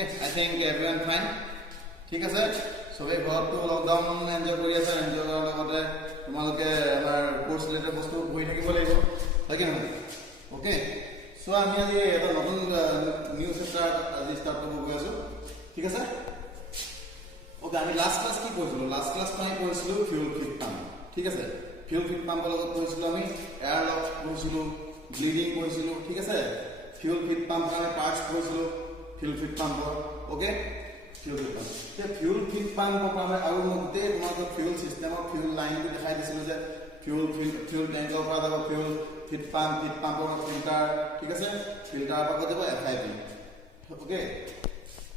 Okay, I think everyone fine. ঠিক আছে, সবে ঘৰটো লকডাউন এনজয় কৰি আছে, এনজয় কৰাৰ লগতে তোমালোকে আমাৰ কোৰ্স ৰিলেটেড বস্তু কৰি থাকিব লাগিব, হয় কি নহয়? ওকে, সো আমি আজি এটা নতুন নিউ চেপ্টাৰ আজি ষ্টাৰ্ট কৰিব গৈ আছো, ঠিক আছে? ওকে, আমি লাষ্ট ক্লাছ কি কৰিছিলো? লাষ্ট ক্লাছ আমি কৰিছিলো ফিউল ফিট পাম্প, ঠিক আছে? ফিউল ফিট পাম্পৰ লগত কৰিছিলো আমি এয়াৰ লক কৰিছিলো, ব্লিডিং কৰিছিলো, ঠিক আছে? ফিউল ফিট পাম্পৰ আমি পাৰ্টস কৰিছিলো ফিউল ফিট পাম্পৰ, okay? Fuel feed pump, fuel feed পাম্পৰ পৰা আৰু মতে তোমালোকৰ ফিউল সিস্টেমৰ ফিউল লাইনটো দেখাই দিছিলো যে ফিউল ট্যাঙ্কৰ পৰা যাব ফিউল ফিট পাম্পৰ ফিল্টাৰ, ঠিক আছে? ফিল্টাৰৰ পৰা যাব FIP, okay?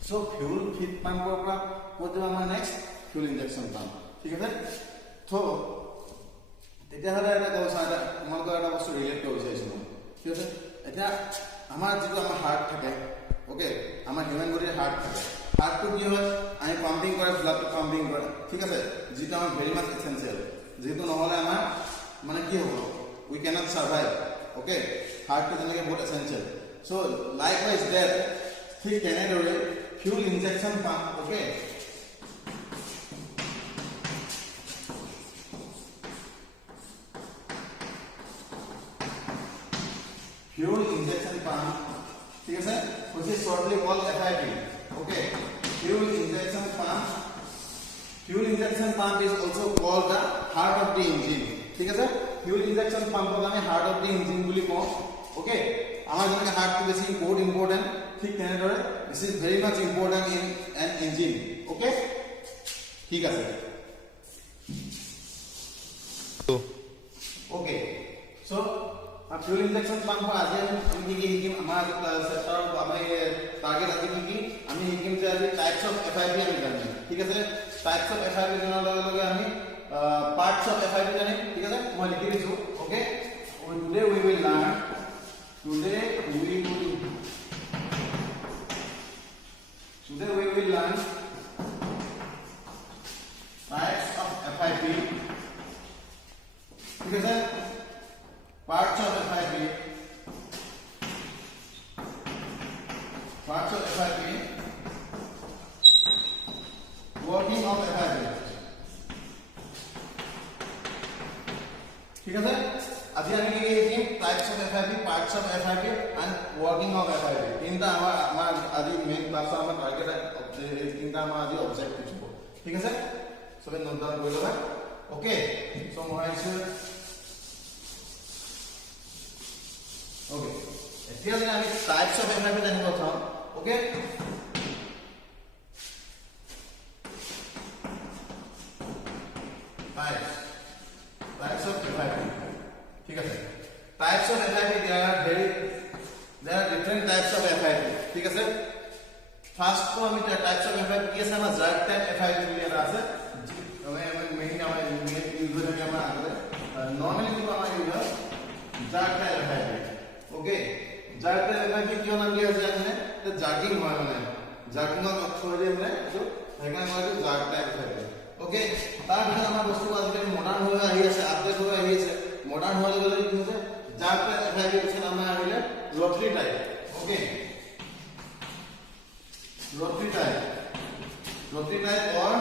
So fuel feed পাম্পৰ পৰা ক'ত যাব আমাৰ নেক্সট ফিউল ইনজেকশন পাম্প, ঠিক আছে? তো তেতিয়াহ'লে এটা কথা তোমালোকৰ এটা বস্তু ৰিলেট কৰিব বিচাৰিছো মই, ঠিক আছে? এতিয়া আমাৰ যিটো আমাৰ হাৰ্ট থাকে, ওকে, আমাৰ হিউম্যান বডিৰ হাৰ্ট থাকে, হাৰ্টটো কি হয় আমি পাম্পিং কৰে, ব্লাডটো পাম্পিং কৰে, ঠিক আছে? যেটা আমাৰ ভেৰি মাছ এসেনশিয়াল, যেহেতু নহলে আমাৰ মানে কি হ'ব, উই ক্যানট সাৰ্ভাইভ, ওকে? হাৰ্টটো যেনেকৈ বহুত এসেনশিয়াল, সো লাইকৱাইজ দ্যাট ঠিক তেনেদৰে fuel injection pump, okay, fuel injection pump, ठीक है, which is shortly called FIP, okay? Fuel injection pump is also called the heart of the engine, ठीक है? Fuel injection pump को हमें heart of the engine बोली कौन, okay? हमारे जन के heart को बेसिकली बहुत important, ठीक है ना? This is very much important in an engine, okay? ठीक है sir, okay, so fuel injection pump আজি আমি কি শিকিম, আমাৰ চেপ্টাৰ আমাৰ টাৰ্গেট আজি কি আমি শিকিম যে আজি টাইপস অফ FIP আমি জানিম, ঠিক আছে? টাইপস অফ FIP জনাৰ লগে লগে আমি পাৰ্টস অফ FIP জানিম, ঠিক আছে? মই লিখি দিছো, okay? Today we will learn types of FIP, ঠিক আছে? Parts of FIP, working of FIP, ठीक है? আজি আমি কি শিকিম types of FIP, parts of FIP and working of FIP, তিনটা আমাৰ আজি মেইন ক্লাছৰ আমাৰ টাৰ্গেট এই তিনটা আমাৰ আজি অবজেক্টিভ হ'ব, ঠিক আছে? সবে নোট ডাউন কৰি লবা, ওকে? সো মই আহিছো, ओके, এতিয়া যদি আমি টাইপস অফ FIP জানিব চাওঁ, ওকে? টাইপস অফ FIP, ঠিক আছে? Types of FIP there are different types of FIP, ঠিক আছে? ফার্স্ট তো আমি টাইপস অফ FIP কি আছে, আমাৰ জার্ক টাইপ FIP বুলি এটা আছে, আমি মেইন ইউজ হৈ থাকে আমাৰ আগতে, নৰমালি কি আমাৰ ইউজ হয় jerk type FIP, okay? Jerk type FIP কিয় নাম দিয়া হৈছে মানে এটা জার্কিং হয়, মানে জাৰ্কিংৰ অক্ষৰে মানে তো সেইকাৰণে মই এইটো জাৰ্ক টাইপ FIP, ওকে? তাৰ ভিতৰত আমাৰ বস্তু আজিকালি মডাৰ্ন হৈ আহি আছে, আপডেট হৈ আহি আছে, মডাৰ্ন হোৱাৰ লগে লগে কি হৈছে জাৰ্ক টাইপ FIP পিছত আমাৰ আহিলে rotary type, okay? rotary type or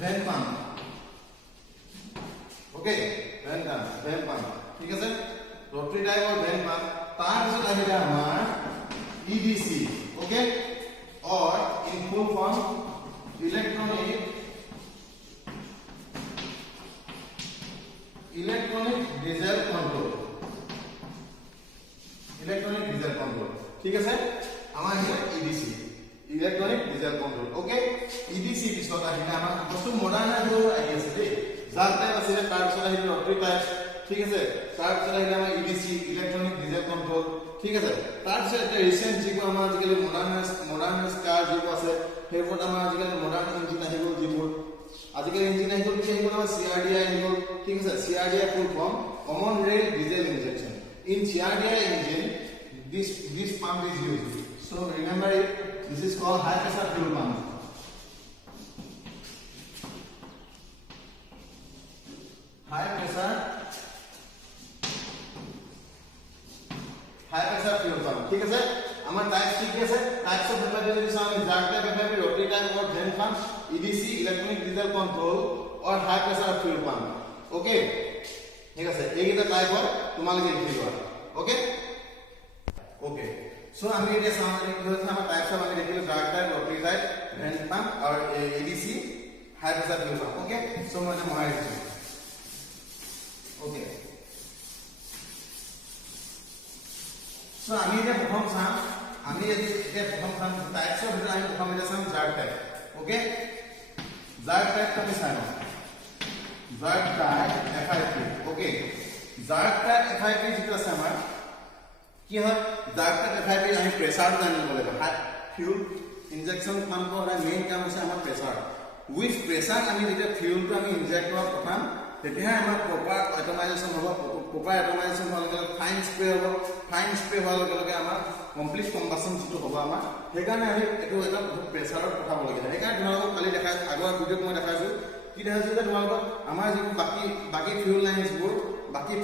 vane pump, okay? vane pump, ঠিক আছে? rotary type or vane pump, তার পিছত আহিলে আমাৰ EDC, okay? or in full form electronic diesel control, ঠিক আছে? আমাৰ EDC, electronic diesel control, okay? EDC পিছত আহিলে আমাৰ বস্তু মডাৰ্ন হৈ আহি আছে দেই, জাৰ্ক টাইপ আছে, তাৰ পিছত আহিলে ৰটৰী টাইপ, ঠিক আছে? তাৰ পিছত আহিলে আমাৰ EDC, ইলেক্ট্ৰনিক ডিজেল কন্ট্ৰোল, ঠিক আছে? তাৰ পিছত এটা ৰিসেন্ট যিবোৰ আমাৰ আজিকালি মডাৰ্ন কাৰ যিবোৰ আছে, সেইবোৰ আমাৰ আজিকালি মডাৰ্ন ইঞ্জিন আহি গ'ল, যিবোৰ আজিকালি ইঞ্জিন আহি গ'ল, কি আহি গ'ল আমাৰ CRDI আহি গ'ল, ঠিক আছে? CRDI full form common rail diesel injection, in CRDI engine this pump is used, so remember it, this is called high pressure fuel pump, high pressure fuel pump, ঠিক আছে? আমাৰ টাইপছ কি আছে টাইপছ অফ FIP যদি চাওঁ আমি jerk type FIP rotary type or vane pump EDC electronic digital control or high pressure fuel pump okay ঠিক আছে এইকেইটা টাইপ হয় তোমালোকে লিখি লোৱা ওকে ওকে সো আমি এতিয়া চাওঁ যে কি হৈছে আমাৰ টাইপছ আমি দেখিলো jerk type rotary type vane pump আৰু EDC high pressure fuel pump okay so মই মহাই দিছো ওকে সো আমি এতিয়া প্ৰথম চাম আমি এতিয়া প্ৰথম চাম টাইপছৰ ভিতৰত আমি প্ৰথম এটা চাম jerk type okay jerk type আমি চাম jerk type FIP okay jerk type FIP যেটা আছে আমাৰ কি হয় জাৰ্ক টাইপ FIP আমি প্ৰেছাৰ জানিব লাগিব হাই ফিউল ইনজেকচন পাম্পৰ মেইন কাম আছে আমাৰ প্ৰেছাৰ উইথ প্ৰেছাৰ আমি যেতিয়া ফিউলটো আমি ইনজেক্ট কৰা প্ৰথম তেতিয়া আমাৰ প্ৰপাৰ অটোমাইজেশ্যন হ'ব প্ৰপাৰ অটোমাইজেশ্যন হোৱাৰ লগে লগে ফাইন স্প্ৰে হ'ব ফাইন স্প্ৰে হোৱাৰ লগে লগে আমাৰ কমপ্লিট কম্বাসন যেটো হ'ব আমাৰ সেইকাৰণে আমি এইটো এটা প্ৰেছাৰত পঠাব লাগে সেইকাৰণে তোমালোকক কালি দেখাই আগৰ ভিডিঅ'ত মই দেখাইছো কি দেখাইছো যে তোমালোকক আমাৰ যিটো বাকি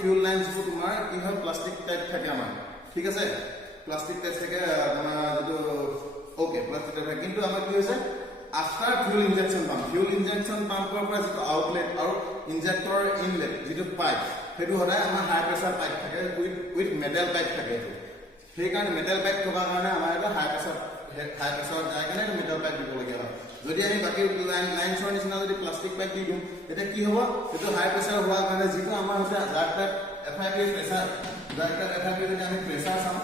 ফিউল লাইনছবোৰ তোমাৰ কি হয় প্লাষ্টিক টাইপ থাকে আমাৰ ঠিক আছে প্লাষ্টিক টাইপ থাকে আমাৰ যেটো ওকে প্লাষ্টিক টাইপ কিন্তু আমাৰ কি হৈছে after fuel injection pump পৰা যেটো আউটলেট আৰু ইনজেক্টৰ ইনলেট যেটো পাইপ হেতু হদায় আমাৰ হাই প্ৰেছাৰ পাইপ থাকে উইথ মেটাল পাইপ থাকে সেই কাৰণে মেটাল পাইপ থকাৰ কাৰণে আমাৰ এটা হাই প্ৰেছাৰ যায় কাৰণে মেটাল পাইপ দিব লগা হয় যদি আমি বাকি লাইনছৰ নিচিনা যদি প্লাষ্টিক পাইপ দি দিওঁ তেতিয়া কি হ'ব এটো হাই প্ৰেছাৰ হোৱাৰ কাৰণে যেটো আমাৰ হৈছে jerk type FIP pressure jerk type FIP যদি আমি প্ৰেছাৰ চাম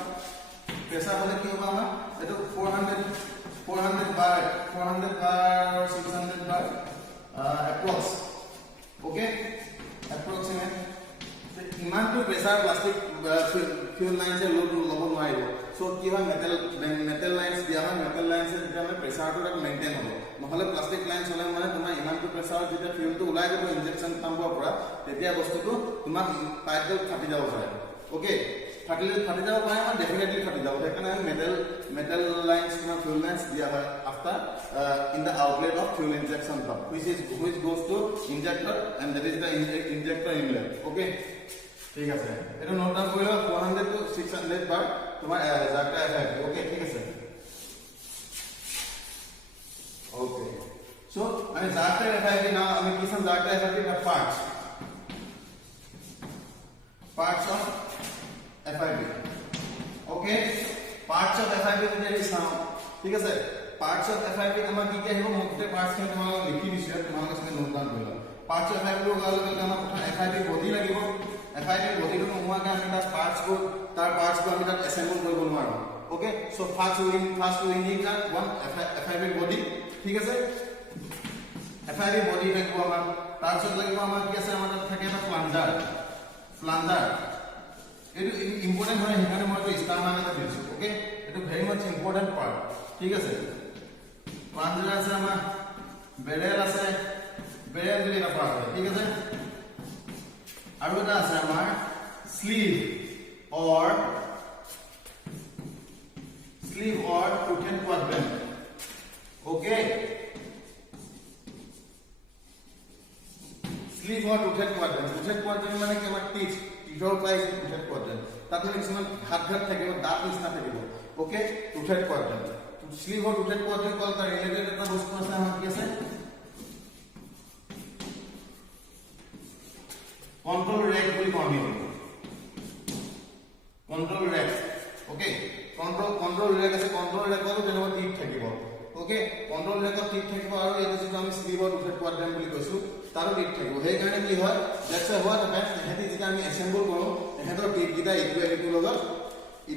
প্ৰেছাৰ হলে কি হ'ব আমাৰ এটো 400 bar 600 bar approx okay approximate ইমান তো প্ৰেছাৰ প্লাষ্টিক ফিউল লাইনছে লোড ল'ব নোৱাৰিব সো কি হয় মেটাল লাইনছ দিয়া হয় মেটাল লাইনছে যেতিয়া মানে প্ৰেছাৰটো তাক মেইনটেইন হ'ব নহলে প্লাষ্টিক লাইনছ হলে মানে তোমাৰ ইমান তো প্ৰেছাৰ যেতিয়া ফিউলটো ওলাই যাব ইনজেকচন পাম্পৰ পৰা তেতিয়া বস্তুটো তোমাৰ পাইপটো ফাটি যাব পাৰে ওকে ফাটি যাব পাৰে মানে ডেফিনেটলি ফাটি যাব সেইকাৰণে মেটাল লাইনছ তোমাৰ ফিউল লাইনছ দিয়া হয় after in the outlet of fuel injection pump which goes to injector and that is the injector inlet okay ঠিক আছে এটা নোট ডাউন কৰিলে 400 to 600 bar তোমাৰ জাৰ্ক টাইপ FIP ওকে ঠিক আছে ওকে সো আমি জাৰ্ক টাইপ FIP না আমি কি চাম জাৰ্ক টাইপ FIP ৰ parts of FIP okay parts of FIP যদি চাও ঠিক আছে parts of FIP আমাৰ কি কি আহিব মুখতে parts খিনি তোমালোক লিখি দিছে তোমালোক সঙ্গে নোট ডাউন কৰিলা parts of FIP ৰ গাল আমাৰ FIP বডি লাগিব FIP বডিটো নোহোৱাকে আমি তাৰ পাৰ্টছ আমি তাত এসেম্বল কৰিব নোৱাৰো okay so first wing is one FIP body ঠিক আছে FIP বডি থাকিব আমাৰ তাৰপিছত লাগিব আমাৰ কি আছে আমাৰ তাত থাকে এটা ফ্লাঞ্জাৰ এটো ইম্পৰ্টেন্ট হয় হেকানে মই তো স্টাৰ মান এটা দিছো ওকে এটো ভেৰি মাচ ইম্পৰ্টেন্ট পাৰ্ট ঠিক আছে ফ্লাঞ্জাৰ আছে আমাৰ বেৰেল আছে বেৰেল বুলি এটা পাৰ্ট হয় ঠিক আছে আৰু এটা আছে আমাৰ sleeve or toothed quadrant okay sleeve or toothed quadrant মানে কি আমাৰ টিথৰ পাইছে toothed quadrant তাত মানে কিছুমান ঘাট থাকিব দাঁত নিচিনা থাকিব okay toothed quadrant sleeve or toothed quadrant কল তাৰ ৰিলেটেড এটা বস্তু আছে আমাৰ কি আছে control rack বুলি কওঁ আমি control rack okay control rack আছে control rack ৰ যেনেবা টিপ থাকিব okay control rack ৰ টিপ থাকিব আৰু এই যেটো আমি sleeve or toothed quadrant বুলি কৈছো তাৰো টিপ থাকিব সেই কাৰণে কি হয় দ্যাটস হোৱাট হ্যাপেন্স হেতি যেতিয়া আমি এসেম্বল কৰো হেতৰ টিপ গিটা ইকুৱেলিটিৰ লগত কি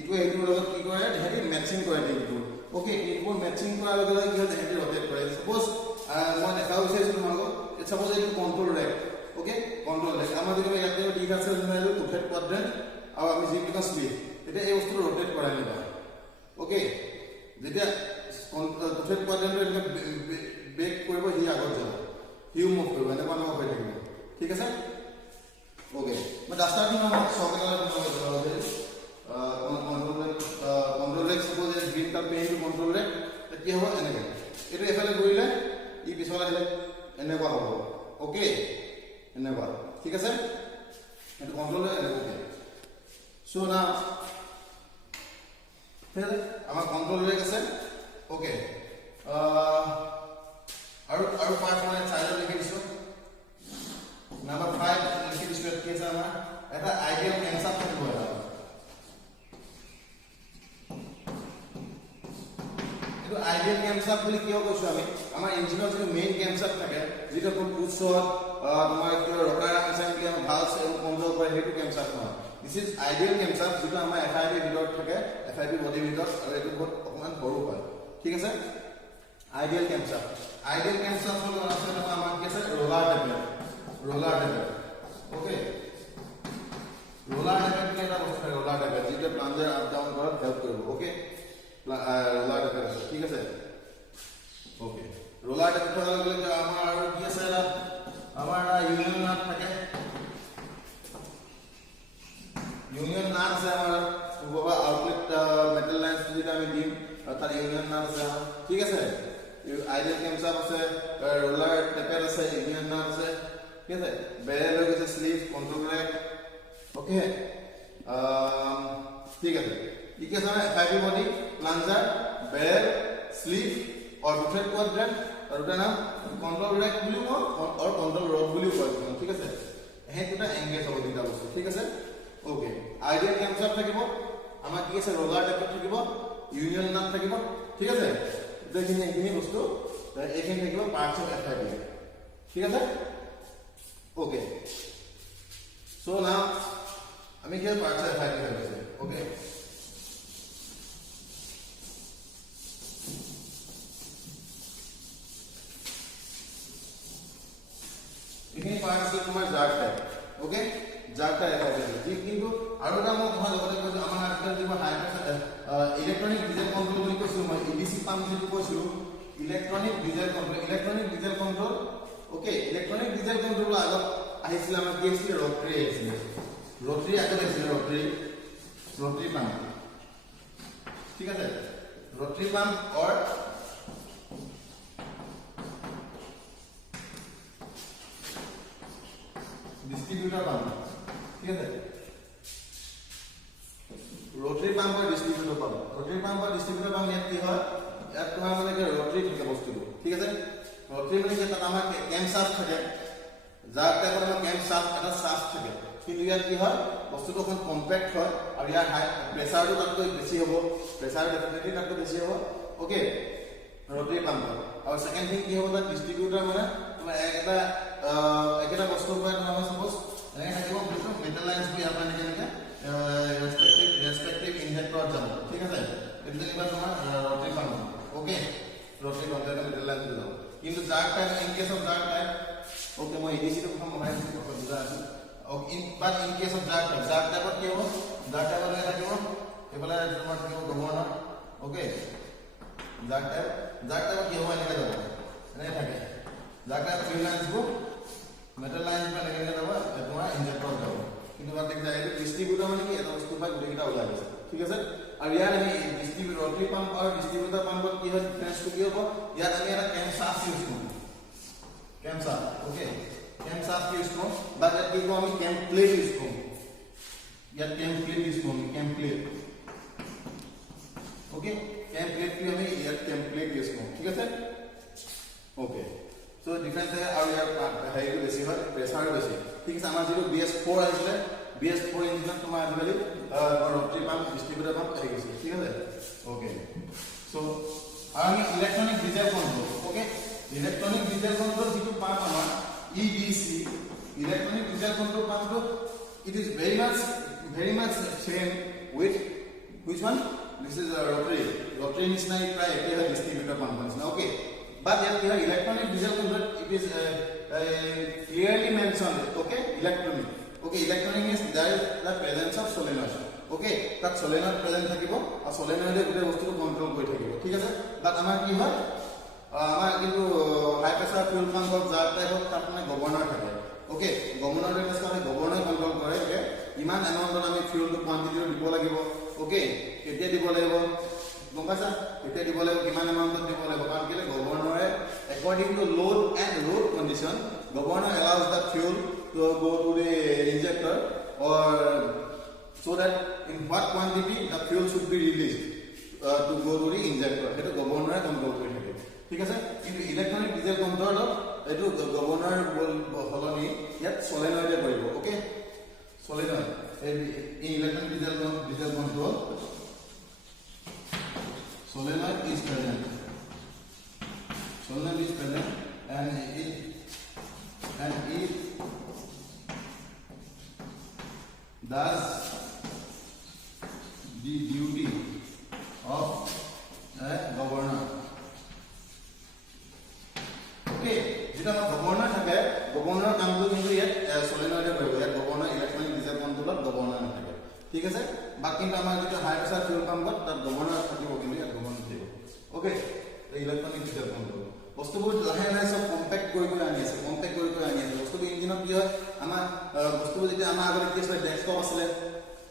কৰে হেতি ম্যাচিং কৰে টিপটো okay টিপবোৰ ম্যাচিং কৰাৰ লগে লগে কি হয় হেতি ৰটেট কৰে সাপোজ মই দেখাও বিচাৰিছো তোমালোকক সাপোজ এইটো control rack okay control rack আমাৰ যদি ইয়াতে টিপ আছে যেনেবা toothed quadrant আৰু আমি যি কিবা স্লিভ এটা এই বস্তু ৰোটেট কৰাই নিবা ওকে যেতিয়া toothed quadrant এটা ব্ৰেক কৰিব হি আগত যাব হিউ মুভ কৰিব এটা মানে হৈ থাকিব ঠিক আছে ওকে মই ডাস্টাৰটো নাম সকেলাৰ control rack suppose green colour পেইনটো কন্ট্ৰোল ৰেক কি হ'ব এনেকে এটো এফালে কৰিলে ই পিছলে আহিলে এনেকুৱা হ'ব ওকে এনেকুৱা ঠিক আছে এটো কন্ট্ৰোল ৰেক এনেকুৱা So now ঠিক আছে আমাৰ কন্ট্ৰোল ব্ৰেক আছে ওকে আৰু পাৰ্ট মানে চাইডত লিখি দিছো নাম্বাৰ 5 লিখি দিছো কি আছে আমাৰ এটা আইডিয়াল কেমচাপ থাকিব এটা আইডিয়াল কেমচাপ বুলি কিয় কৈছো আমি আমাৰ ইঞ্জিনৰ যে মেইন কেমচাপ থাকে যেটা পুটছত তোমাৰ কি ৰকাৰ আছে কি ভাল কন্ট্ৰোল কৰে হেতু কেমচাপ নহয় দিস ইজ আইডিয়াল কেমচাপ যেটা আমাৰ এফআইবি ভিতৰত থাকে এফআইবি বডি ভিতৰত আৰু এটো বহুত অকমান সৰু হয় ঠিক আছে আইডিয়াল কেমচাপ হল আছে আমাৰ কি আছে roller tablet okay roller tablet কি এটা বস্তু ৰোলাৰ টেবলেট যেটা প্লাঞ্জাৰ আপ ডাউন কৰাত হেল্প কৰিব ওকে ৰোলাৰ টেবলেট আছে ঠিক আছে ওকে ৰোলাৰ টেবলেট হলে আমাৰ আৰু কি আছে আমাৰ ইউনিয়ন নাট থাকে ইউনিয়ন নাট আছে আমাৰ ওপৰৰ আউটলেট মেটাল লাইনস যেটা আমি দিম তাৰ ইউনিয়ন নাট আছে ঠিক আছে আইডিয়াল কেমচাপ আছে ৰোলাৰ টেপেট আছে ইউনিয়ন নাট আছে ঠিক আছে বেৰেল হৈ গৈছে স্লিভ কন্ট্ৰোল ব্ৰেক ওকে ঠিক আছে ঠিক আছে এফআইবি বডি প্লাঞ্জাৰ বেৰেল স্লিভ और रोटेट क्वाड्रेंट और उटा नाम कंट्रोल ब्रेक বুলি কয় और कंट्रोल रड বুলি কয় ঠিক আছে এই দুটা এংগেজ হ'ব দুটা বস্তু ঠিক আছে ওকে আইডিয়াল কেমচাপ থাকিব আমাৰ কি আছে ৰোলাৰ টেপেট থাকিব ইউনিয়ন নাট থাকিব ঠিক আছে এইখিনি বস্তু এইখিনি থাকিব পাৰ্টস অফ এফআইবি ঠিক আছে ওকে সো নাও আমি কি পাৰ্টস অফ এফআইবি হৈছে ওকে इतनी पार्ट्स से तुम्हारे जार्ट टाइप ओके जार्ट टाइप है जी किंतु আৰু এটা মই কথা লগতে কৈছো আমাৰ আজকাল যে হাই প্ৰেছাৰ ইলেক্ট্ৰনিক ডিজেল কন্ট্ৰোল বুলি কৈছো মই ইডিসি পাম্প যেটো কৈছো electronic diesel control okay electronic diesel control আগত আহিছিল আমাৰ কি আছিল ৰটৰী আছিল ৰটৰী আগত আছিল ৰটৰী পাম্প ঠিক আছে ৰটৰী পাম্প और डिस्ट्रीब्यूटर पंप ठीक है रोटरी पंप और डिस्ट्रीब्यूटर पंप यात की হয় ইয়াত তোমাৰ মানে কি रोटरी থাকে বস্তুটো ঠিক আছে रोटरी মানে কি তাত আমাৰ কেম শাফ্ট থাকে যাৰ টাইপৰ আমাৰ কেম শাফ্ট এটা শাফ্ট থাকে কিন্তু ইয়াত কি হয় বস্তুটো অকন কম্পেক্ট হয় আৰু ইয়াৰ হাই প্ৰেসাৰটো তাতকৈ বেছি হ'ব প্ৰেসাৰ ডেফিনেটলি তাতকৈ বেছি হ'ব ওকে रोटरी पंप और सेकंड थिंग কি হ'ব তাত ডিস্ট্রিবিউটর মানে তোমাৰ একটা বস্তু পৰা তোমাৰ সপোজ এনে থাকিব বুজিছো মেটাল লাইনস কি आपण এনেকে ৰেসপেক্টিভ ইনজেক্টৰ যাব ঠিক আছে এটা যেনিবা তোমাৰ রটরি পাম্প ওকে রটরি পাম্পের মেটাল লাইনস যাব কিন্তু jerk type in case of jerk type okay মই এডিসি তো কথা মহাই দিছি কথা বুজা আছে ইন কেস অফ জার্ট টাইপত কি হ'ব জার্ট টাইপত এনে থাকিব এফালে তোমাৰ থাকিব গভৰ্ণৰ ওকে জার্ট টাইপত কি হ'ব এনেকে যাব এনে থাকে জার্ট টাইপ ফিল লাইনস গো মেটাল লাইনস মানে এনেকে যাব তোমাৰ ইনজেক্টৰ যাব কিন্তু বাদ দেখি যায় ডিস্ট্রিবিউটর মানে কি এটা বস্তু পাই গুটেকিটা ওলাই আছে ঠিক আছে আৰু ইয়াৰ আমি ডিস্ট্ৰিবিউটৰ ৰটৰি পাম্প আৰু ডিস্ট্ৰিবিউটৰ পাম্পত কি হয় ডিফাৰেন্স কি হ'ব ইয়াত আমি এটা কেম শাফ্ট ইউজ কৰোঁ কেম শাফ্ট ওকে কেম শাফ্ট ইউজ কৰোঁ বাট ইয়াত কি কৰোঁ আমি কেম প্লেট ইউজ কৰোঁ ইয়াত কেম প্লেট ইউজ কৰোঁ কেম প্লেট ওকে কেম প্লেট কি আমি ইয়াত কেম প্লেট ইউজ কৰোঁ ঠিক আছে ওকে সো ডিফারেন্স है और यार हाई बेसी है प्रेशर बेसी ठीक है আমাৰ যেটো BS4 আহিলে BS4 ইঞ্জিন তোমাৰ আজিকালি রটরি পাম্প ডিস্ট্রিবিউটর পাম্প আহি গৈছে ঠিক আছে ওকে সো আমি electronic diesel control okay electronic diesel control যেটো পাম্প আমাৰ EDC electronic diesel control pump it is very much same with which one this is rotary নিচিনা প্ৰায় একে হয় ডিস্ট্রিবিউটর পাম্প নিচিনা okay but here electronic diesel control it is clearly mentioned okay electronic means there is the presence of solenoid okay that solenoid present থাকিব আৰু solenoid এ গোটেই বস্তুটো control কৰি থাকিব ঠিক আছে বাট আমাৰ কি হয় আমাৰ কিন্তু হাই প্ৰেসাৰ ফুয়েল পাম্পত যাৰ টাইপত তাত মানে গভৰ্ণৰ থাকে ওকে গভৰ্ণৰ এটাছ কৰে গভৰ্ণৰ কন্ট্ৰোল কৰে যে ইমান এমাউন্টত আমি ফুয়েলটো কোৱান্টিটি দিব লাগিব ওকে কেতিয়া দিব লাগিব গমপাছা কেতিয়া দিব লাগিব কিমান এমাউন্টত দিব লাগিব কাৰণ কি গভৰ্ণৰে according to load and road condition governor allows the fuel to go to the injector or so that in what quantity the fuel should be released to go to the injector. সেইটো গভৰ্ণৰে control কৰি থাকে ঠিক আছে কিন্তু electronic diesel কন্ট্ৰলত এইটো governor হলনি ইয়াত সলেনয়েডে কৰিব okay solenoid এই electronic diesel control solenoid is present and it does the duty of a governor okay যেটা গভর্নর থাকে গভর্নর কামটো কিন্তু ইয়াত সলিনয়েডে কৰিব ইয়াত গভৰ্নৰ ইলেক্ট্ৰনিক ডিজেল কন্ট্ৰোলত গভৰ্নৰ নাথাকে ঠিক আছে বাকি কিন্তু আমাৰ যেটা হাই প্ৰেসাৰ ফিউল পাম্পত তাত গভৰ্নৰ থাকিব কিন্তু ইয়াত গভৰ্নৰ থাকিব ওকে ইলেক্ট্ৰনিক ডিজেল কন্ট্ৰোল বস্তুবোৰ লাহে লাহে সব কম্পেক্ট কৰি আনি আছে বস্তুবোৰ ইঞ্জিনত কি হয় আমাৰ বস্তুবোৰ যেতিয়া আমাৰ আগতে কি আছিল ডেস্কটপ আছিল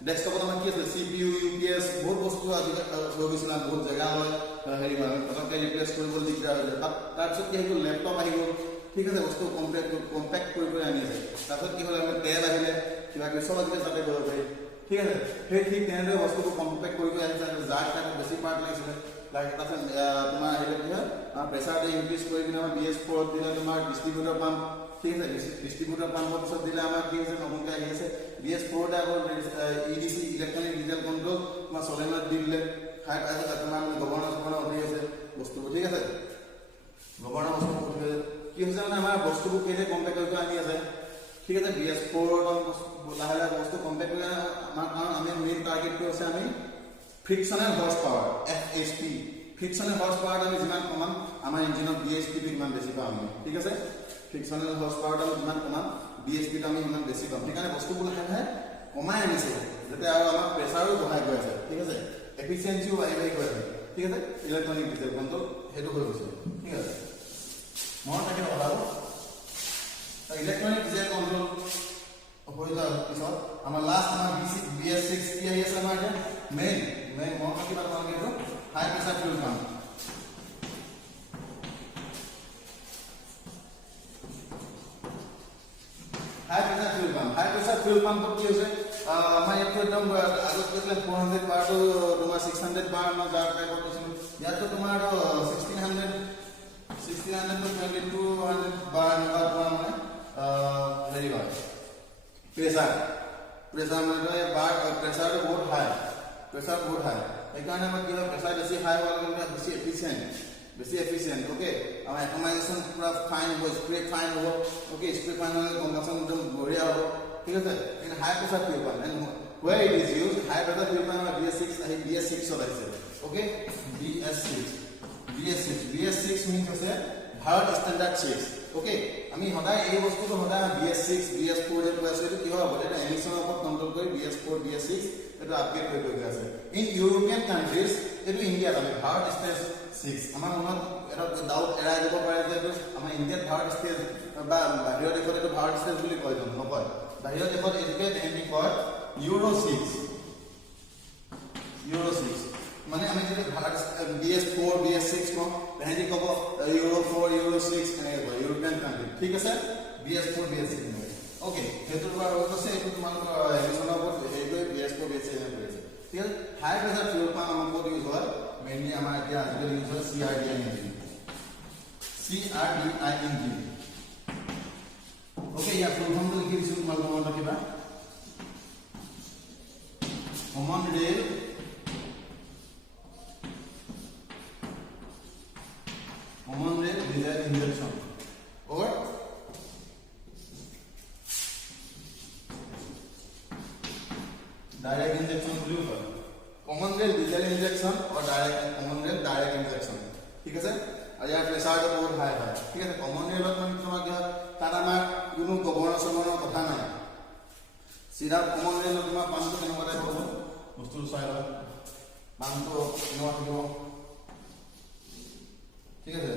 ডেস্কটপত আমাৰ কি আছিল CPU UPS বহুত বস্তু আজিকালি হৈ গৈছিল বহুত জায়গা হয় হেৰি হয় পটককৈ ৰিপ্লেস কৰিব দিগদাৰ হৈ যায় তাৰপিছত কি হ'ল ল্যাপটপ আহি গ'ল ঠিক আছে বস্তু কম্পেক্ট কৰি আনি আছে তাৰপিছত কি হ'ল আমাৰ টেব আহিলে কিবা কিবি সব আজিকালি তাতে কৰিব পাৰি ঠিক আছে সেই ঠিক তেনেদৰে বস্তুবোৰ কম্পেক্ট কৰি আনিছে যাৰ কাৰণে বেছি পাৰ্ট লাগিছিলে তাৰপিছত তোমাৰ আহিলে কি হয় প্ৰেছাৰটো ইনক্ৰিজ কৰি কিনে আমাৰ BS4 দিলে তোমাৰ ডিষ্ট্ৰিবিউটৰ পাম্প ঠিক আছে ডিষ্ট্ৰিবিউটৰ পাম্পৰ পিছত দিলে আমাৰ কি হৈছে নতুনকৈ আহি আছে BS4 আকৌ EDC ইলেক্ট্ৰনিক ডিজেল কন্ট্ৰল তোমাৰ সলেনয়েড দিলে হাই তোমাৰ গভৰ্ণৰ উঠি আছে বস্তুবোৰ ঠিক আছে গভৰ্ণৰ বস্তুবোৰ উঠি আছে কি হৈছে মানে আমাৰ বস্তুবোৰ কেনে কম্পেক্ট কৰি আনি আছে ঠিক আছে BS4 লাহে লাহে বস্তু কম্পেক্ট কৰি আমাৰ কাৰণ আমি মেইন টাৰ্গেটটো আছে আমি frictional horsepower FHP frictional horsepower আমি যিমান কমাম আমাৰ ইঞ্জিনত BHP ইমান বেছি পাম ঠিক আছে ফ্ৰিকশনাল হৰ্স পাৱাৰ আমি যিমান কমাম BHP আমি ইমান বেছি পাম ঠিক আছে বস্তুবোৰ লাহে লাহে কমাই আনিছে যাতে আৰু আমাৰ প্ৰেছাৰো বঢ়াই গৈ আছে ঠিক আছে এফিচিয়েন্সিও বাঢ়ি গৈ আছে ঠিক আছে ইলেক্ট্ৰনিক ডিজেল কন্ট্ৰল হেতু হৈ গৈছে ঠিক আছে মনত ৰাখিব কথাটো ইলেক্ট্ৰনিক ডিজেল কন্ট্ৰল হৈ যোৱাৰ পিছত আমাৰ লাষ্ট আমাৰ BS6 কি আহি আছে আমাৰ এতিয়া মেইন মনত ৰাখিব তোমালোকে এইটো হাই প্ৰেছাৰ ফিউল পাম্প হাই প্ৰেছাৰ ফিউল পাম্পত কি হৈছে আমাৰ ইয়াত একদম আগত কৈছিলে 400 বাৰ তো তোমাৰ 600 বাৰ আমাৰ যাৰ টাইপত কৈছিল ইয়াতো তোমাৰ 1600 to 2200 বাৰ এনেকুৱা মানে হেৰি হয় প্ৰেছাৰ মানে বাৰ প্ৰেছাৰটো বহুত হাই সেইকাৰণে আমাৰ কি হয় প্ৰেছাৰ বেছি হাই হোৱাৰ লগে বেছি এফিচিয়েন্ট ওকে আমাৰ এটমাইজেশ্যন পুৰা ফাইন হ'ব স্প্ৰে ফাইন হ'ব ওকে স্প্ৰে ফাইন হ'লে কম্বাসন একদম বঢ়িয়া হ'ব ঠিক আছে কিন্তু high pressure fuel pump and where it is used high pressure fuel pump আমাৰ BS6 আহি BS6 চলাইছে ওকে BS6 means আছে ভাৰত ষ্টেণ্ডাৰ্ড 6 ওকে আমি সদায় এই বস্তুটো সদায় BS6 BS4 যে কৈ আছো কি হ'ব এটা এমিশনৰ ওপৰত কন্ট্ৰোল কৰি BS4 BS6 এটা আপগ্ৰেড হৈ গৈ আছে ইন ইউৰোপিয়ান কান্ট্ৰিজ এটো ইণ্ডিয়াত আমি ভাৰত ষ্টেজ 6 আমাৰ মনত এটা ডাউট এৰাই যাব পাৰে যে আমাৰ ইণ্ডিয়াত ভাৰত ষ্টেজ বা বাহিৰৰ দেশত এটো ভাৰত ষ্টেজ বুলি কয় জানো নকয় বাহিৰৰ দেশত এটোকে এনি কয় Euro 6 মানে আমি যদি ভাৰত BS4 BS6 কম তেহেঁতি ক'ব Euro 4 Euro 6 এনেকৈ ইউৰোপিয়ান কান্ট্ৰি ঠিক আছে BS4 BS6 ওকে হেতুৰ পৰা হৈছে এইটো তোমালোকৰ এমিশনৰ ওপৰত হেৰি BS4 BS6 এনেকৈ আছে ঠিক আছে হাই প্ৰেছাৰ ফিউল পাম্প আমাৰ ক'ত ইউজ হয় মেইনলি আমাৰ এতিয়া আজিকালি ইউজ হয় CRDI ইঞ্জিন ওকে ইয়াৰ ফুল ফৰ্মটো লিখি দিছোঁ তোমালোকৰ মনত ৰাখিবা Common rail diesel injection or direct injection blue color common rail diesel injection or common rail direct injection ঠিক আছে আর ইয়ার প্রেসারটা বহুত হাই হয় ঠিক আছে common rail মানে তোমার কি হয় তার আমার কোনো গভর্নর কথা নাই সিধা common rail তোমার পাঁচটো কেনেকুৱা টাইপ হ'ব বস্তু চাই লয় পাঁচটো কেনেকুৱা থাকিব ঠিক আছে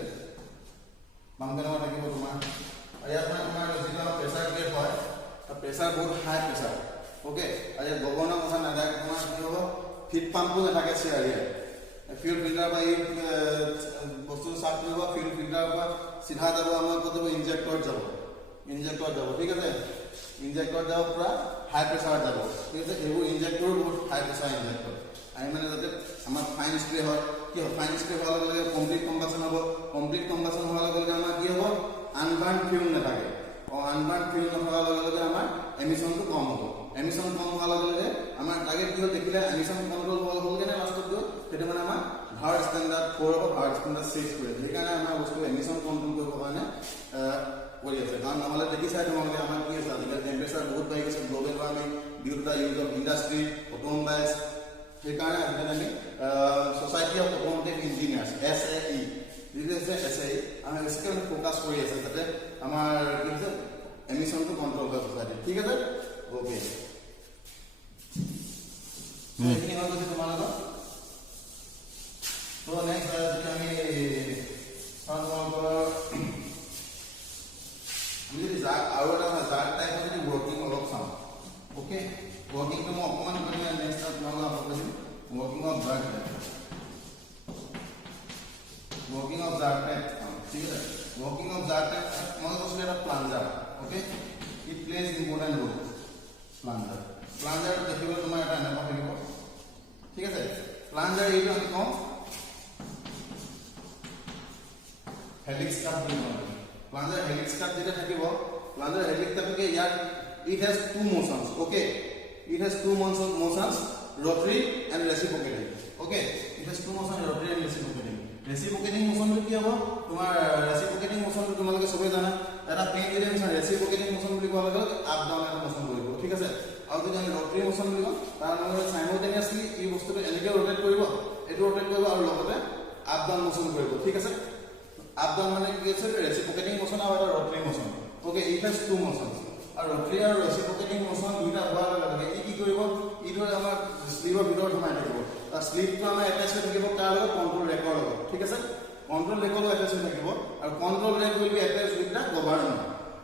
পাঁচ কেনেকুৱা থাকিব তোমাৰ আৰু ইয়াত তোমাৰ যিটো প্ৰেছাৰ গ্ৰেড হয় প্ৰেছাৰ বহুত হাই প্ৰেছাৰ ওকে আৰু ইয়াত গভৰ্ণৰ কথা নাথাকে তোমাৰ কি হ'ব ফিট পাম্পো নাথাকে চিআৰডিআই ফিউল ফিল্টাৰ বা এই বস্তু চাফ কৰিব ফিউল ফিল্টাৰৰ পৰা চিধা যাব আমাৰ ক'ত যাব ইনজেক্টৰত যাব ঠিক আছে ইনজেক্টৰ যাব পুৰা হাই প্ৰেছাৰ যাব ঠিক আছে এইবোৰ ইনজেক্টৰো বহুত হাই প্ৰেছাৰ ইনজেক্টৰ আমি মানে যাতে আমাৰ ফাইন স্প্ৰে হয় কি হয় ফাইন স্প্ৰে হোৱাৰ লগে লগে কমপ্লিট কম্বাসন হ'ব কমপ্লিট কম্বাসন হোৱাৰ লগে লগে আমাৰ কি হ'ব আনবাৰ্ন ফিউল নাথাকে আনবাৰ্ন ফিউল নথকাৰ লগে লগে আমাৰ এমিশনটো কম হ'ব এমিশন কম হোৱাৰ লগে লগে আমাৰ টাৰ্গেট কি হ'ল দেখিলে এমিশন কন্ট্ৰল হ'লগে নে লাষ্টত গৈ সেইটো মানে আমাৰ ভাৰত ষ্টেণ্ডাৰ্ড 4 হ'ব ভাৰত ষ্টেণ্ডাৰ্ড 6 কৰে সেইকাৰণে আমাৰ বস্তু এমিশন কন্ট্ৰল কৰিবৰ কাৰণে কৰি আছে কাৰণ নহ'লে দেখিছাই তোমালোকে আমাৰ কি আছে আজিকালি টেম্পাৰেচাৰ বহুত বাঢ়ি গৈছে global warming due to the use of industry automobiles সেইকাৰণে আজিকালি আমি society of automotive engineers SAE যিটো আছে SAE আমি বেছিকৈ ফ'কাছ কৰি আছে যাতে আমাৰ কি হৈছে এমিশনটো কণ্ট্ৰল হয় ছ'চাইটি ঠিক আছে অ'কে এইখিনি হৈ গৈছে তোমালোকৰ তো নেক্সট যদি আমি তোমালোকৰ যদি আৰু এটা জাৰ্ক টাইপৰ যদি ৱৰ্কিং অলপ চাওঁ ওকে ৱৰ্কিংটো মই অকণমান কৰি নেক্সট তোমালোকক কৈছোঁ working of jerk type working of jerk type ঠিক আছে ৱৰ্কিং অফ জাৰ্ক টাইপ মই কৈছিলোঁ এটা plunger okay it plays important role plunger দেখিবলৈ তোমাৰ এটা এনেকুৱা থাকিব ঠিক আছে প্লাঞ্জাৰ এইটো আমি কওঁ হেলিক্স কাপ বুলি কওঁ প্লাঞ্জাৰ হেলিক্স কাপ যেতিয়া থাকিব প্লাঞ্জাৰ হেলিক্স কাপকে ইয়াত it has two motions okay it has two motions rotary and reciprocating okay it has two motions rotary and reciprocating motion কি হ'ব তোমাৰ reciprocating motion তোমালোকে সবে জানা এটা পেইন ডিৰেকচন reciprocating motion বুলি কোৱা লাগে আপ ডাউন এটা মোশন কৰিব ঠিক আছে আৰু যদি আমি rotary motion বুলি কওঁ তাৰ মানে সাইমultaneously এই বস্তুটো এনেকৈ ৰোটেট কৰিব এটো ৰোটেট কৰিব আৰু লগতে আপ ডাউন মোশন কৰিব ঠিক আছে আপ ডাউন মানে কি আছে reciprocating motion আৰু এটা rotary motion okay it has two motions আৰু rotary আৰু reciprocating motion দুইটা হোৱাৰ লগে লগে ই কি কৰিব ইটো আমাৰ স্লিভৰ ভিতৰত সোমাই থাকিব তাৰ স্লিভটো আমাৰ এটাচ হৈ থাকিব তাৰ লগত কন্ট্ৰল ৰেকৰ লগত ঠিক আছে কন্ট্ৰল ৰেকৰ এটাচ হৈ থাকিব আৰু control rack will be attach with the governor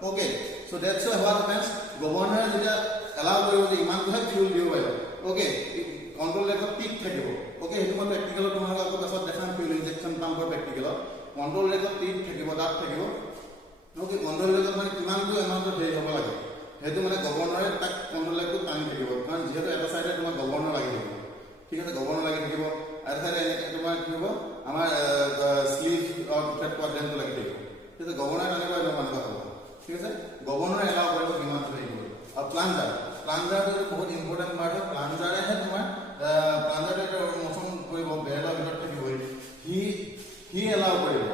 okay so that's what happens গভৰ্ণৰে যেতিয়া এলাউ কৰিব যে ইমানটোহে ফিউল দিব পাৰিব ওকে কন্ট্ৰল ৰেকৰ পিক থাকিব ওকে সেইটো মই প্ৰেক্টিকেলত তোমালোকক আকৌ পাছত দেখাম ফিউল ইনজেকচন পাম্পৰ প্ৰেক্টিকেলত কন্ট্ৰল ৰেকৰ পিক থাকিব তাত থাকিব ওকে কন্ট্ৰল ৰেকত মানে কিমানটো এমাউণ্টত হেৰি হ'ব লাগে সেইটো মানে গভৰ্ণৰে তাক কন্ট্ৰল ৰেকটো টানি থাকিব কাৰণ যিহেতু এটা চাইডে তোমাৰ গভৰ্ণৰ লাগি থাকিব ঠিক আছে গভৰ্ণৰ লাগি থাকিব আৰু চাইডে এনেকৈ তোমাৰ কি হ'ব আমাৰ স্লিভ অফ থাৰ্ড কোৱাড্ৰেণ্টটো লাগি থাকিব ঠিক আছে গভৰ্ণৰ টানিব এইটো মানুহ হ'ব ঠিক আছে গভৰ্ণৰে এলাউ কৰিব কিমানটো হেৰি কৰিব আৰু প্লাঞ্জাৰটো বহুত ইম্পৰ্টেণ্ট পাৰ্ট হয় প্লাঞ্জাৰেহে তোমাৰ প্লাঞ্জাৰে মোচন কৰিব বেৰৰ ভিতৰত থাকিবই সি এলাউ কৰিব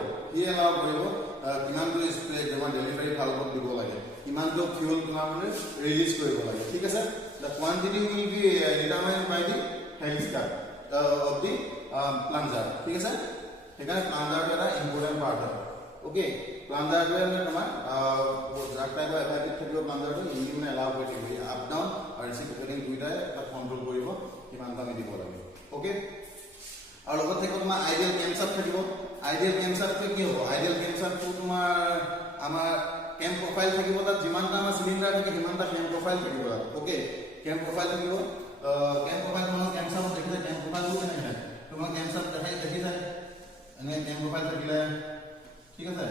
কিমানটো স্প্ৰে তোমাৰ ডেলিভাৰী ভালভত দিব লাগে কিমানটো ফিউল তোমাৰ মানে ৰিলিজ কৰিব লাগে ঠিক আছে the quantity will be determined by the helis card of the plunger ঠিক আছে সেইকাৰণে প্লাঞ্জাৰটো এটা ইম্পৰ্টেণ্ট পাৰ্ট হয় ওকে প্লাঞ্জাৰটোৱে মানে তোমাৰ জাক টাইপৰ এফাইটিভ থাকিব প্লাঞ্জাৰটো ইঞ্জিন মানে এলাউ কৰি থাকিব আপ ডাউন আৰু ৰেচিপ্ৰকেটিং দুইটাই এটা কণ্ট্ৰল কৰিব কিমানটা আমি দিব লাগে ওকে আৰু লগত থাকিব তোমাৰ আইডিয়েল কেমচাপ থাকিব আইডিয়েল কেমচাপটো কি হ'ব আইডিয়েল কেমচাপটো তোমাৰ আমাৰ কেম প্ৰফাইল থাকিব তাত যিমানটা আমাৰ সিলিণ্ডাৰ থাকে সিমানটা কেম প্ৰফাইল থাকিব তাত ওকে কেম প্ৰফাইল থাকিব কেম প্ৰফাইল তোমাৰ কেমচাপত দেখিলে কেম প্ৰফাইলটো কেনেকৈ তোমাৰ কেমচাপ দেখিলে এনেকৈ কেম প্ৰফাইল থাকিলে ঠিক আছে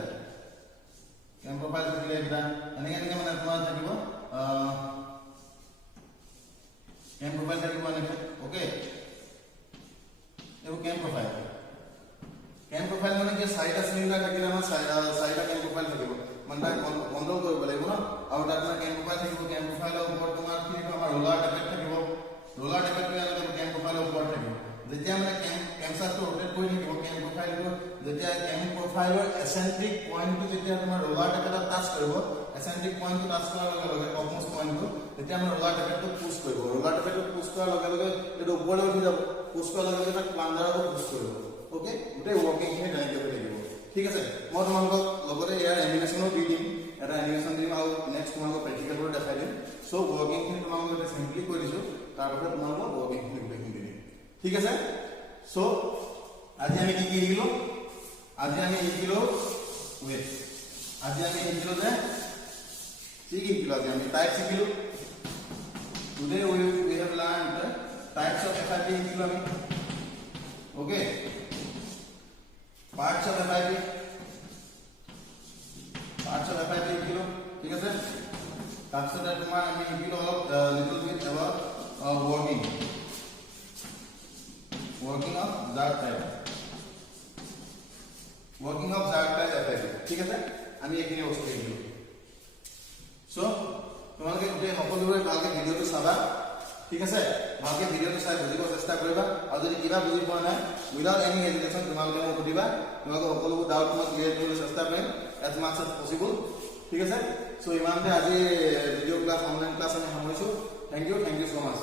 কেম প্ৰফাইল থাকিলে এটা এনেকৈ মানে তোমাৰ থাকিব কেম প্ৰফাইল থাকিব এনেকৈ ওকে এইবোৰ কেম প্ৰফাইল মানে কি চাৰিটা সিলিণ্ডাৰ থাকিলে আমাৰ চাৰিটা কেম প্ৰফাইল থাকিব মানে তাক কণ্ট্ৰল কৰিব লাগিব ন আৰু তাত মানে কেম প্ৰফাইল থাকিব কেম প্ৰফাইলৰ ওপৰত তোমাৰ কি থাকিব আমাৰ ৰোলাৰ টেপেট থাকিব ৰোলাৰ টেপেটটো এনেকৈ কেম প্ৰফাইলৰ ওপৰত থাকিব যেতিয়া মানে কেমচাৰটো ৰোটেট কৰি থাকিব কেম প্ৰফাইলটো যেতিয়া কেম প্ৰফাইলৰ এচেন্ট্ৰিক পইণ্টটো যেতিয়া তোমাৰ ৰোলাৰ টেপেটত টাচ কৰিব এচেন্ট্ৰিক পইণ্টটো টাচ কৰাৰ লগে লগে টপমোষ্ট পইণ্টটো তেতিয়া আমাৰ ৰোলাৰ টেপেটটো পুছ কৰিব ৰোলাৰ টেপেটটো পুছ কৰাৰ লগে লগে এইটো ওপৰলৈ উঠি যাব পুছ কৰাৰ লগে লগে তাক প্লাঞ্জাৰটো পুছ কৰিব ওকে গোটেই ৱৰ্কিংখিনি তেনেকৈ হৈ থাকিব ঠিক আছে মই তোমালোকক লগতে ইয়াৰ এনিমেশ্যনো দি দিম এটা এনিমেশ্যন দিম আৰু নেক্সট তোমালোকক প্ৰেক্টিকেলবোৰ দেখাই দিম চ' ৱৰ্কিংখিনি তোমালোকক এটা চিম্পলি কৈ দিছোঁ তাৰপিছত তোমালোকক ৱৰ্কিংখিনি গোটেইখিনি দি দিম ঠিক আছে চ' আজি আমি কি শিকিলোঁ আজি আমি শিকিলোঁ যে কি শিকিলোঁ আজি আমি টাইপ শিকিলোঁ today we have learned types of FIP শিকিলোঁ আমি ওকে parts of FIP শিকিলোঁ ঠিক আছে তাৰপিছতে তোমাৰ আমি শিকিলোঁ অলপ little bit about working of জাৰ টাইপ FID ঠিক আছে আমি এইখিনি বস্তু শিকিলো সো তোমালোকে গোটেই সকলোৰে ভালকে ভিডিওটো চাবা ঠিক আছে ভালকে ভিডিওটো চাই বুজিব চেষ্টা কৰিবা আৰু যদি কিবা বুজি পোৱা নাই উইদাউট এনি হেজিটেশন তোমালোকে মোক সুধিবা তোমালোকে সকলোবোৰ ডাউট মই ক্লিয়াৰ কৰিবলৈ চেষ্টা কৰিম এজ মাচ এজ পসিবল ঠিক আছে সো ইমানতে আজি ভিডিও ক্লাছ অনলাইন ক্লাছ আমি সামৰিছো থ্যাংক ইউ সো মাচ